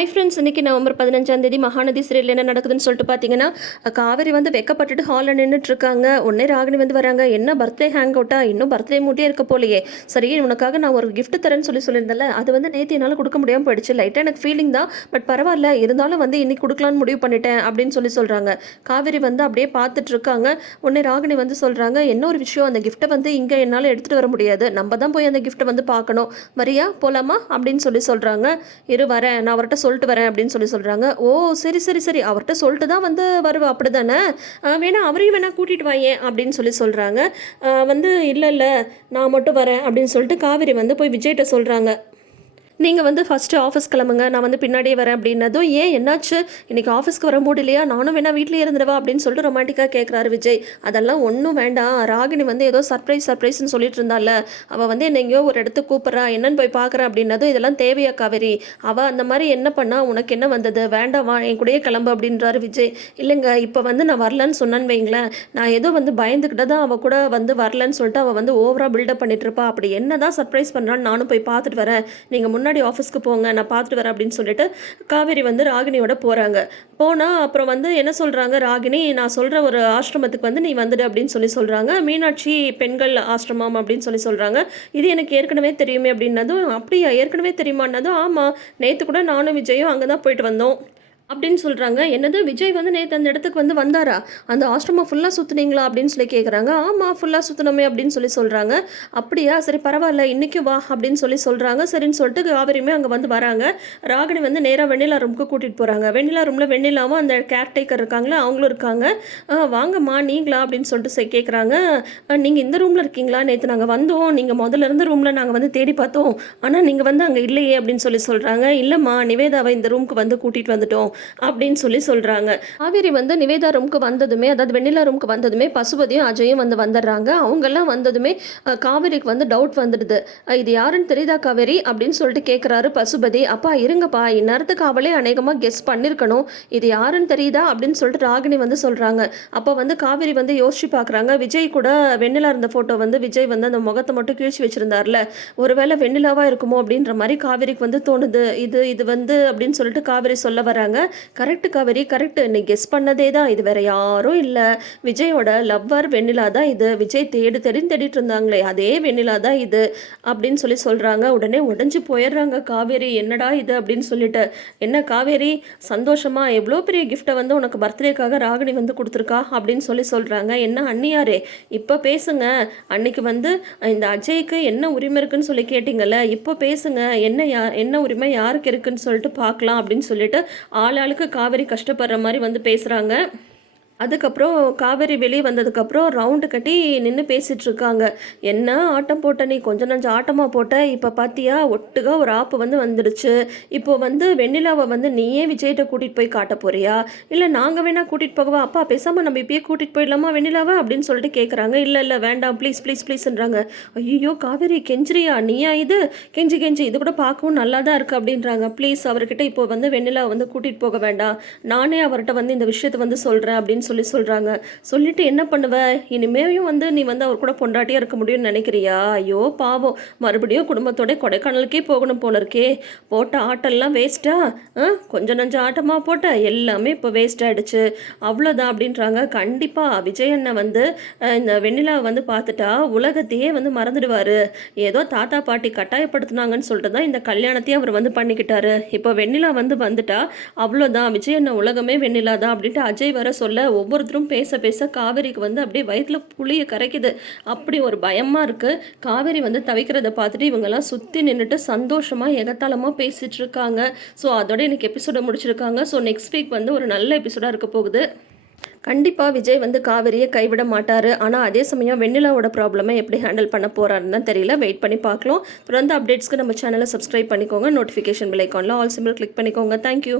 Hi friends, இன்றைக்கி November 15 Mahanadi serial என்ன நடக்குதுன்னு சொல்லிட்டு பார்த்தீங்கன்னா, காவேரி வந்து வெக்கப்பட்டுட்டு ஹாலில் நின்றுட்டுருக்காங்க. உடனே ராகினி வந்து வராங்க. என்ன பர்த்டே ஹேங் அவுட்டா, இன்னும் பர்த்டே மூட்டே இருக்க போலையே. சரி, உனக்காக நான் ஒரு கிஃப்ட் தரேன்னு சொல்லியிருந்தேன்ல, அது வந்து நேற்று என்னால் கொடுக்க முடியாமல் போயிடுச்சு. லைட்டாக எனக்கு ஃபீலிங் தான், பட் பரவாயில்ல, இருந்தாலும் வந்து இன்னைக்கு கொடுக்கலான்னு முடிவு பண்ணிட்டேன் அப்படின்னு சொல்கிறாங்க. காவேரி வந்து அப்படியே பார்த்துட்டு இருக்காங்க. உடனே ராகினி வந்து சொல்கிறாங்க, என்ன ஒரு விஷயம், அந்த கிஃப்ட்டை வந்து இங்கே என்னால் எடுத்துகிட்டு வர முடியாது, நம்ம தான் போய் அந்த கிஃப்ட்டை வந்து பார்க்கணும், வரியா போகலாமா அப்படின்னு சொல்கிறாங்க. இரு வரேன், நான் அவர்கிட்ட சொல்லிட்டு வரேன் அப்படின்னு சொல்கிறாங்க. ஓ சரி சரி சரி, அவர்கிட்ட சொல்லிட்டு தான் வந்து வருவா அப்படி தானே, வேணா அவரையும் வேணா கூட்டிகிட்டு வாங்க அப்படின்னு சொல்கிறாங்க. வந்து இல்லை இல்லை, நான் மட்டும் வரேன் அப்படின்னு சொல்லிட்டு காவேரி வந்து போய் விஜய்கிட்ட சொல்கிறாங்க. நீங்கள் வந்து ஃபஸ்ட்டு ஆஃபீஸ் கிளம்புங்க, நான் வந்து பின்னாடியே வரேன் அப்படின்னதும், ஏன் என்னாச்சு, இன்றைக்கி ஆஃபீஸ்க்கு வர மூடு இல்லையா, நானும் வேணா வீட்டிலே இருந்துடுவா அப்படின்னு சொல்லிட்டு ரொமான்டிக்காக கேட்குறாரு விஜய். அதெல்லாம் ஒன்றும் வேண்டாம், ராகினி வந்து ஏதோ சர்ப்ரைஸ்ன்னு சொல்லிட்டு இருந்தால, அவள் வந்து என்ன எங்கேயோ ஒரு இடத்துக்கு கூப்பிட்றா, என்னன்னு போய் பார்க்குறேன் அப்படின்னதும், இதெல்லாம் தேவையா காவேரி, அவள் அந்த மாதிரி என்ன பண்ணா, உனக்கு என்ன வந்தது, வேண்டாம் வா என் கூடயே கிளம்பு அப்படின்றாரு விஜய். இல்லைங்க, இப்போ வந்து நான் வரலன்னு சொன்னான்னு வைங்களேன், நான் ஏதோ வந்து பயந்துக்கிட்ட தான் அவள் கூட வந்து வரலன்னு சொல்லிட்டு அவள் வந்து ஓவராக பில்டப் பண்ணிட்டு இருப்பா, அப்படி என்ன தான் சர்ப்ரைஸ் பண்ணுறான்னு நானும் போய் பார்த்துட்டு வரேன், நீங்கள் முன்னாடி ஆஃபீஸ்க்கு போங்க, நான் பார்த்துட்டு வரேன் அப்படின்னு சொல்லிட்டு காவேரி வந்து ராகினியோட போகிறாங்க. போனால் அப்புறம் வந்து என்ன சொல்கிறாங்க, ராகினி நான் சொல்கிற ஒரு ஆசிரமத்துக்கு வந்து நீ வந்துடு அப்படின்னு சொல்கிறாங்க. மீனாட்சி பெண்கள் ஆசிரமம் அப்படின்னு சொல்கிறாங்க. இது எனக்கு ஏற்கனவே தெரியுமே அப்படின்னதும், அப்படியா ஏற்கனவே தெரியுமான்னதும், ஆமாம் நேற்று கூட நானும் விஜயும் அங்கே தான் போயிட்டு வந்தோம் அப்படின்னு சொல்கிறாங்க. என்னது, விஜய் வந்து நேற்று அந்த இடத்துக்கு வந்து வந்தாரா, அந்த ஆசிரமம் ஃபுல்லாக சுற்றுனீங்களா அப்படின்னு சொல்லி கேட்குறாங்க. ஆமாம் ஃபுல்லாக சுற்றினோமே அப்படின்னு சொல்கிறாங்க. அப்படியா, சரி பரவாயில்ல, இன்றைக்கி வா அப்படின்னு சொல்கிறாங்க. சரின்னு சொல்லிட்டு காவேரியுமே அங்கே வந்து வராங்க. ராகினி வந்து நேராக வெண்ணிலா ரூமுக்கு கூட்டிகிட்டு போகிறாங்க. வெண்ணிலா ரூமில் வெண்ணிலாவும் அந்த கேர்டேக்கர் இருக்காங்களா, அவங்களும் இருக்காங்க. வாங்கம்மா நீங்களா அப்படின்னு சொல்லிட்டு கேட்குறாங்க. நீங்கள் இந்த ரூமில் இருக்கீங்களா, நேற்று நாங்கள் வந்தோம், நீங்கள் முதல்ல இருந்த ரூமில் நாங்கள் வந்து தேடி பார்த்தோம், ஆனால் நீங்கள் வந்து அங்கே இல்லையே அப்படின்னு சொல்கிறாங்க. இல்லைம்மா, நிவேதாவை இந்த ரூமுக்கு வந்து கூட்டிகிட்டு வந்துட்டோம் அப்படின்னு சொல்கிறாங்க. காவேரி வந்து நிவேதா ரூமுக்கு வந்ததுமே, அதாவது வெண்ணிலா ரூமுக்கு வந்ததுமே பசுபதியும் அஜயும் வந்து வந்துடுறாங்க. அவங்கெல்லாம் வந்ததுமே காவேரிக்கு வந்து டவுட் வந்துடுது. இது யாருன்னு தெரியுதா காவேரி அப்படின்னு சொல்லிட்டு கேட்குறாரு பசுபதி. அப்பா இருங்கப்பா, இந்நேரத்துக்கு அவளே அநேகமாக கெஸ் பண்ணியிருக்கணும், இது யாருன்னு தெரியுதா அப்படின்னு சொல்லிட்டு ராகினி வந்து சொல்கிறாங்க. அப்போ வந்து காவேரி வந்து யோசிச்சு பார்க்குறாங்க. விஜய் கூட வெண்ணிலா இருந்த ஃபோட்டோ வந்து விஜய் வந்து அந்த முகத்தை மட்டும் கிழிச்சு வச்சுருந்தார்ல, ஒருவேளை வெண்ணிலாவாக இருக்குமோ அப்படின்ற மாதிரி காவேரிக்கு வந்து தோணுது. இது வந்து அப்படின்னு சொல்லிட்டு காவேரி சொல்ல வராங்க. கரெக்டு காவேரி, கரெக்டு, நீ கெஸ் பண்ணதே தான், இது வேற யாரும் இல்லை, விஜயோட லவ்வர் வெண்ணிலா தான் இது, விஜய் தேடிட்டு இருந்தாங்களே அதே வெண்ணிலா தான் இது அப்படின்னு சொல்கிறாங்க. உடனே உடஞ்சி போயிடுறாங்க காவேரி. என்னடா இது அப்படின்னு சொல்லிட்டு, என்ன காவேரி சந்தோஷமா, எவ்வளோ பெரிய கிஃப்டை வந்து உனக்கு பர்த்டேக்காக ராகினி வந்து கொடுத்துருக்கா அப்படின்னு சொல்கிறாங்க. என்ன அண்ணியாரே இப்போ பேசுங்க, அன்னைக்கு வந்து இந்த அஜய்க்கு என்ன உரிமை இருக்குன்னு சொல்லி கேட்டிங்கல்ல, இப்போ பேசுங்க, என்ன உரிமை யாருக்கு இருக்குன்னு சொல்லிட்டு பார்க்கலாம் அப்படின்னு சொல்லிட்டு ஆளாளுக்கு காவேரி கஷ்டப்படுற மாதிரி வந்து பேசுகிறாங்க. அதுக்கப்புறம் காவேரி வெளியே வந்ததுக்கப்புறம் ரவுண்டு கட்டி நின்று பேசிகிட்ருக்காங்க. என்ன ஆட்டம் போட்ட நீ, கொஞ்சம் நஞ்சம் ஆட்டமாக போட்ட, இப்போ பார்த்தியா ஒட்டுగా ஒரு ஆப்பு வந்து வந்துடுச்சு, இப்போ வந்து வெண்ணிலாவை வந்து நீயே விஜய்கிட்ட கூட்டிகிட்டு போய் காட்ட போறியா, இல்லை நாங்கள் வேணால் கூட்டிகிட்டு போகவா, அப்பா பேசாமல் நம்ம இப்பயே கூட்டிகிட்டு போயிடலாமா வெண்ணிலாவா அப்படின்னு சொல்லிட்டு கேட்குறாங்க. இல்லை வேண்டாம் ப்ளீஸ் ப்ளீஸ் ப்ளீஸ்ன்றாங்க. ஐயோ காவேரி கெஞ்சிரியா, நீயா இது, கெஞ்சி இது கூட பார்க்கவும் நல்லா தான் இருக்குது அப்படின்றாங்க. ப்ளீஸ் அவர்கிட்ட இப்போ வந்து வெண்ணிலாவை வந்து கூட்டிகிட்டு போக வேண்டாம், நானே அவர்கிட்ட வந்து இந்த விஷயத்தை வந்து சொல்கிறேன் அப்படின்னு சொல்கிறாங்க. சொல்லிட்டு என்ன பண்ணுவ, இனிமேயும் வந்து நீ வந்து அவர் கூட பொண்டாட்டியாக இருக்க முடியும்னு நினைக்கிறியா, ஐயோ பாவம், மறுபடியும் குடும்பத்தோட கொடைக்கானலுக்கே போகணும் போல இருக்கே, போட்ட ஆட்டெல்லாம் வேஸ்ட்டா, கொஞ்சம் நஞ்சம் ஆட்டமாக போட்ட எல்லாமே இப்போ வேஸ்ட் ஆகிடுச்சு, அவ்வளோதான் அப்படின்றாங்க. கண்டிப்பாக விஜய் அண்ணன் வந்து இந்த வெண்ணிலாவை வந்து பார்த்துட்டா உலகத்தையே வந்து மறந்துடுவார், ஏதோ தாத்தா பாட்டி கட்டாயப்படுத்தினாங்கன்னு சொல்லிட்டு தான் இந்த கல்யாணத்தையும் அவர் வந்து பண்ணிக்கிட்டாரு, இப்போ வெண்ணிலா வந்து வந்துட்டா அவ்வளோதான், விஜய் அண்ணன் உலகமே வெண்ணிலா தான் அப்படின்ட்டு அஜய் வர சொல்ல ஒவ்வொருத்தரும் பேச காவேரிக்கு வந்து அப்படியே வயிற்றில் புளிய கரைக்குது. அப்படி ஒரு பயமாக இருக்குது. காவேரி வந்து தவிக்கிறத பார்த்துட்டு இவங்கெல்லாம் சுற்றி நின்றுட்டு சந்தோஷமாக எகத்தாளமாக பேசிகிட்டு இருக்காங்க. ஸோ அதோட எனக்கு எபிசோடை முடிச்சிருக்காங்க. ஸோ நெக்ஸ்ட் வீக் வந்து ஒரு நல்ல எபிசோடாக இருக்க போகுது. கண்டிப்பாக விஜய் வந்து காவேரியை கைவிட மாட்டார். ஆனால் அதே சமயம் வெண்ணிலாவோட ப்ராப்ளமை எப்படி ஹேண்டில் பண்ண போகிறாருன்னு தான் தெரியல. வெயிட் பண்ணி பார்க்கலாம். தொடர்ந்து அப்டேட்ஸ்க்கு நம்ம சேனலை சப்ஸ்கிரைப் பண்ணிக்கோங்க. நோட்டிஃபிகேஷன் பெல் ஐக்கானில் ஆல் சிம்பிள் கிளிக் பண்ணிக்கோங்க. தேங்க்யூ.